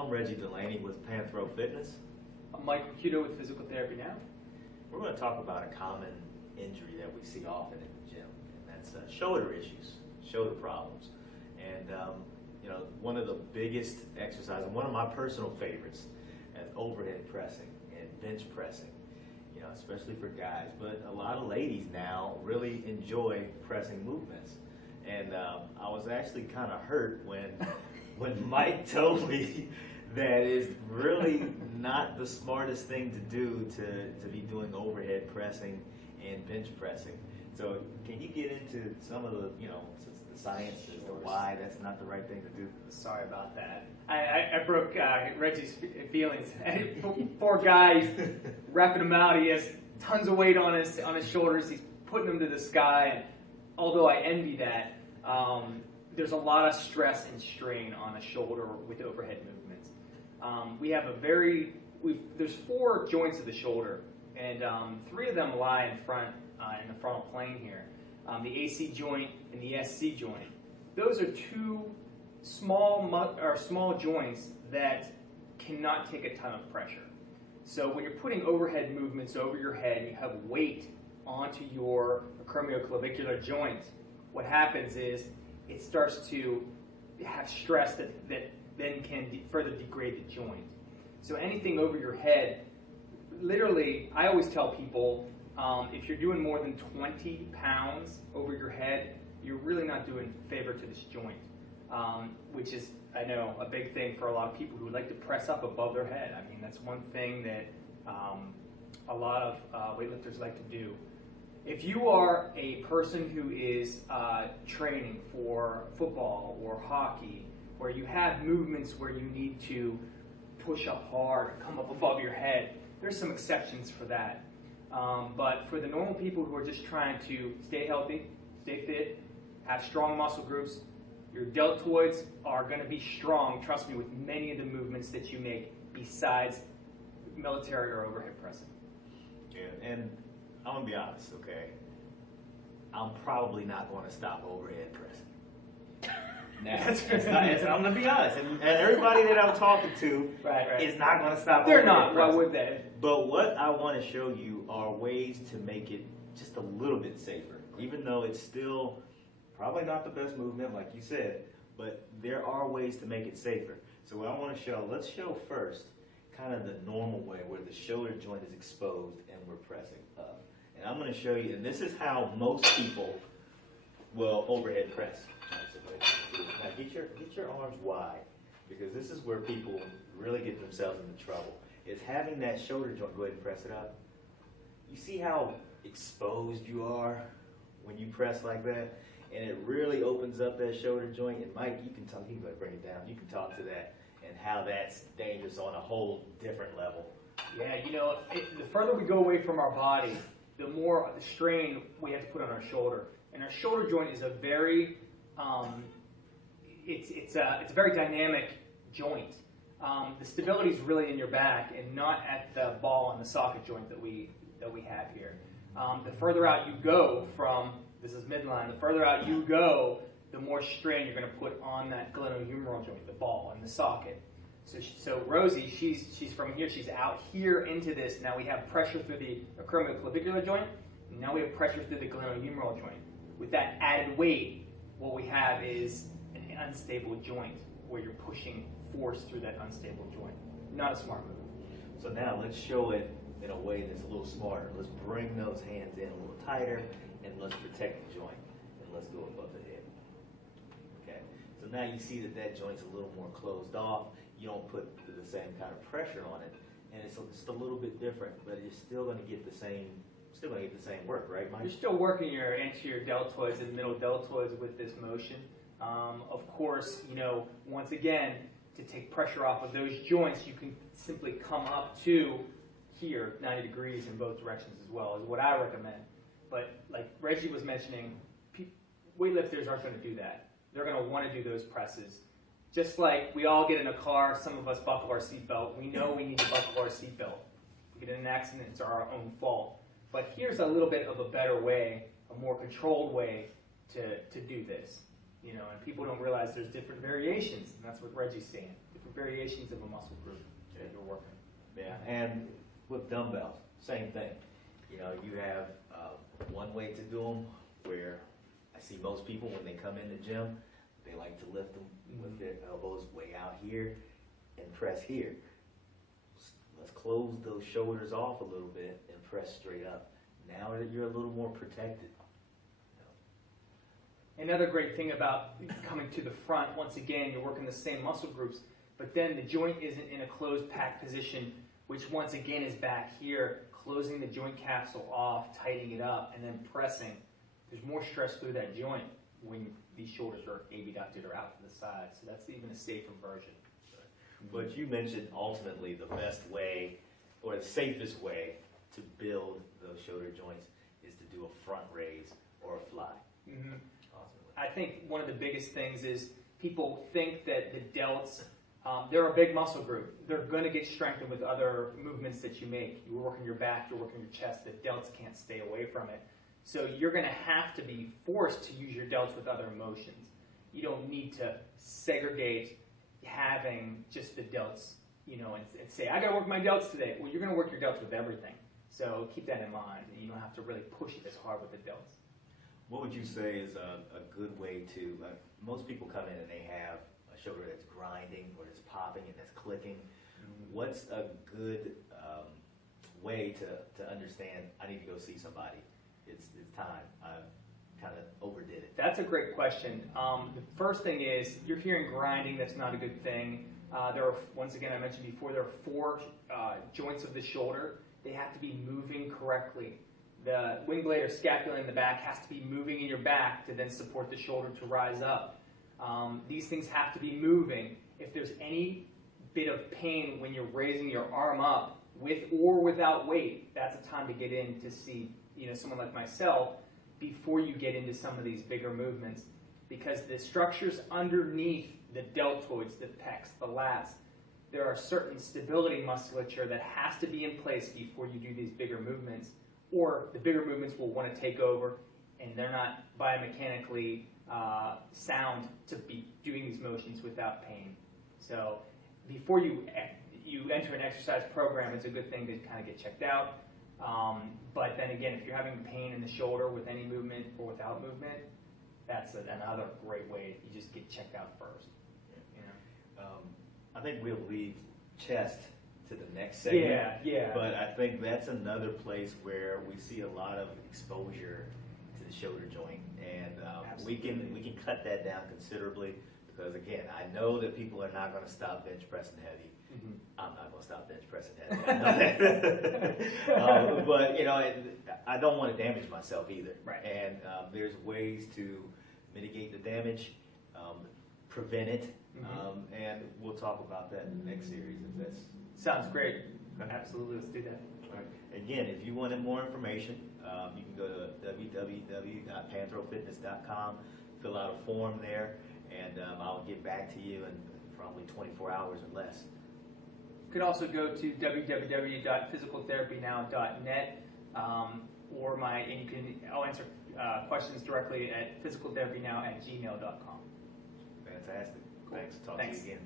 I'm Reggie Dulaney with Panthro Fitness. I'm Ricchiutto with Physical Therapy Now. We're going to talk about a common injury that we see often in the gym, and that's shoulder issues, shoulder problems. And one of the biggest exercises, one of my personal favorites, is overhead pressing and bench pressing. Especially for guys, but a lot of ladies now really enjoy pressing movements. And I was actually kind of hurt when Mike told me that it's really not the smartest thing to do to be doing overhead pressing and bench pressing. So can you get into some of the the science as to why that's not the right thing to do? Sorry about that. I broke Reggie's feelings. Poor guy, he's repping him out. He has tons of weight on his shoulders. He's putting them to the sky. And although I envy that, there's a lot of stress and strain on the shoulder with overhead movements. We have there's 4 joints of the shoulder, and 3 of them lie in front in the frontal plane here. The AC joint and the SC joint. Those are 2 small joints that cannot take a ton of pressure. So when you're putting overhead movements over your head, you have weight onto your acromioclavicular joint. What happens is it starts to have stress that then can further degrade the joint. So anything over your head, literally, I always tell people, if you're doing more than 20 pounds over your head, you're really not doing favor to this joint, which is, I know, a big thing for a lot of people who like to press up above their head. I mean, that's one thing that a lot of weightlifters like to do. If you are a person who is training for football or hockey, where you have movements where you need to push up hard, come up above your head, there's some exceptions for that. But for the normal people who are just trying to stay healthy, stay fit, have strong muscle groups, your deltoids are going to be strong, trust me, with many of the movements that you make besides military or overhead pressing. Yeah, and I'm going to be honest, okay? I'm probably not going to stop overhead pressing. Now, I'm going to be honest, and everybody that I'm talking to is not going to stop They're overhead not, pressing. why would they? But what I want to show you are ways to make it just a little bit safer, even though it's still probably not the best movement, like you said, but there are ways to make it safer. So what I want to show, let's show first kind of the normal way where the shoulder joint is exposed and we're pressing up. And I'm going to show you, and this is how most people will overhead press. Now get your arms wide, because this is where people really get themselves into trouble. Is having that shoulder joint, go ahead and press it up. You see how exposed you are when you press like that? And it really opens up that shoulder joint. And Mike, you can talk, you can go ahead and bring it down. You can talk to that and how that's dangerous on a whole different level. Yeah, the further we go away from our body, the more the strain we have to put on our shoulder. And our shoulder joint is a very, it's a very dynamic joint. The stability is really in your back and not at the ball and the socket joint that we have here. The further out you go from, this is midline, the further out you go, the more strain you're going to put on that glenohumeral joint, the ball and the socket. So Rosie, she's from here, she's out here into this. Now we have pressure through the acromioclavicular joint, and now we have pressure through the glenohumeral joint. With that added weight, what we have is an unstable joint where you're pushing force through that unstable joint. Not a smart move. So now let's show it in a way that's a little smarter. Let's bring those hands in a little tighter, and let's protect the joint, and let's go above the head. Okay. So now you see that joint's a little more closed off. You don't put the same kind of pressure on it, and it's just a little bit different, but you're still going to get the same. Still going to get the same work, right, Mike? You're still working your anterior deltoids and middle deltoids with this motion. Of course, once again, to take pressure off of those joints, you can simply come up to here, 90 degrees in both directions as well, is what I recommend. But like Reggie was mentioning, weightlifters aren't going to do that. They're going to want to do those presses. Just like we all get in a car, some of us buckle our seatbelt. We know we need to buckle our seatbelt. If we get in an accident, it's our own fault. But here's a little bit of a better way, a more controlled way to do this. And people don't realize there's different variations, and that's what Reggie's saying. Different variations of a muscle group that you're working. Yeah, and with dumbbells, same thing. You know, you have one way to do them where I see most people when they come in the gym, they like to lift them with their elbows way out here and press here. Let's close those shoulders off a little bit and press straight up. Now you're a little more protected. Another great thing about coming to the front, once again, you're working the same muscle groups, but then the joint isn't in a closed packed position, which once again is back here, closing the joint capsule off, tightening it up, and then pressing. There's more stress through that joint when these shoulders are abducted or out to the side, so that's even a safer version. But you mentioned ultimately the best way, or the safest way to build those shoulder joints is to do a front raise or a fly. Mm-hmm. I think one of the biggest things is people think that the delts, they're a big muscle group. They're going to get strengthened with other movements that you make. You're working your back, you're working your chest. The delts can't stay away from it. So you're going to have to be forced to use your delts with other motions. You don't need to segregate having just the delts, you know, and say, I got to work my delts today. Well, you're going to work your delts with everything. So keep that in mind. And you don't have to really push it as hard with the delts. What would you say is a good way to, most people come in and they have a shoulder that's grinding or that's popping and that's clicking. Mm-hmm. What's a good way to understand, I need to go see somebody? It's time. I've kind of overdid it. That's a great question. The first thing is, you're hearing grinding, that's not a good thing. There are, once again, I mentioned before, there are 4 joints of the shoulder. They have to be moving correctly. The wing blade or scapula in the back has to be moving in your back to then support the shoulder to rise up. These things have to be moving. If there's any bit of pain when you're raising your arm up with or without weight, that's a time to get in to see, you know, someone like myself before you get into some of these bigger movements, because the structures underneath the deltoids, the pecs, the lats, there are certain stability musculature that has to be in place before you do these bigger movements, or the bigger movements will want to take over and they're not biomechanically sound to be doing these motions without pain. So before you enter an exercise program, it's a good thing to kind of get checked out. But then again, if you're having pain in the shoulder with any movement or without movement, that's another great way. You just get checked out first. You know? I think we'll leave chest to the next segment. Yeah. But I think that's another place where we see a lot of exposure to the shoulder joint, and we can cut that down considerably, because again, I know that people are not going to stop bench pressing heavy. Mm-hmm. I'm not going to stop bench pressing heavy. I know that. But you know, I don't want to damage myself either. Right. And there's ways to mitigate the damage, prevent it, and we'll talk about that in the next series if that's. Sounds great. Absolutely, let's do that. Right. Again, if you wanted more information, you can go to www.panthrofitness.com, fill out a form there, and I'll get back to you in probably 24 hours or less. You could also go to www.physicaltherapynow.net, I'll answer questions directly at physicaltherapynow@gmail.com. Fantastic. Cool. Thanks. Talk to you again.